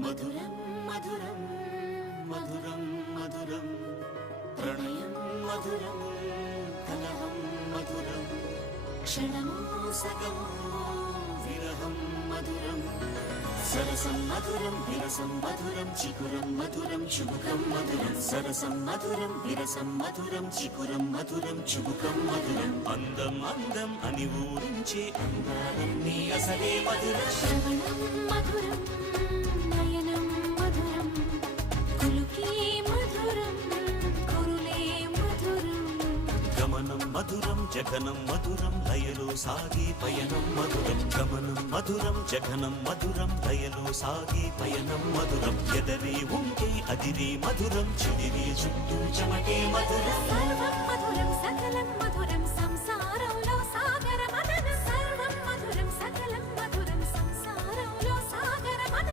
మధురం మధురం మధురం మధురం ప్రణయం మధురం కలహం మధురం క్షణము సగము విరహం మధురం సరసం మధురం విరసం మధురం చికురం మధురం చుబుకం మధురం సరసం మధురం విరసం మధురం చికురం మధురం చుబుకం మధురం అందం అందం అని ఊరించే అందాలన్నీ అసలే మధురం శ్రవణం మధురం నయనం మధురం కులుకే మధురం కురులే మధురం గమనం మధురం జగనం మధురం లయలో సాగే పయనం మధురం గమనం మధురం జగనం మధురం లయలో సాగే పయనం మధురం ఎదరే ఉంటే అదిరే మధురం చెదిరే చుట్టూ చెమటే మధురం సర్వం మధురం సకలం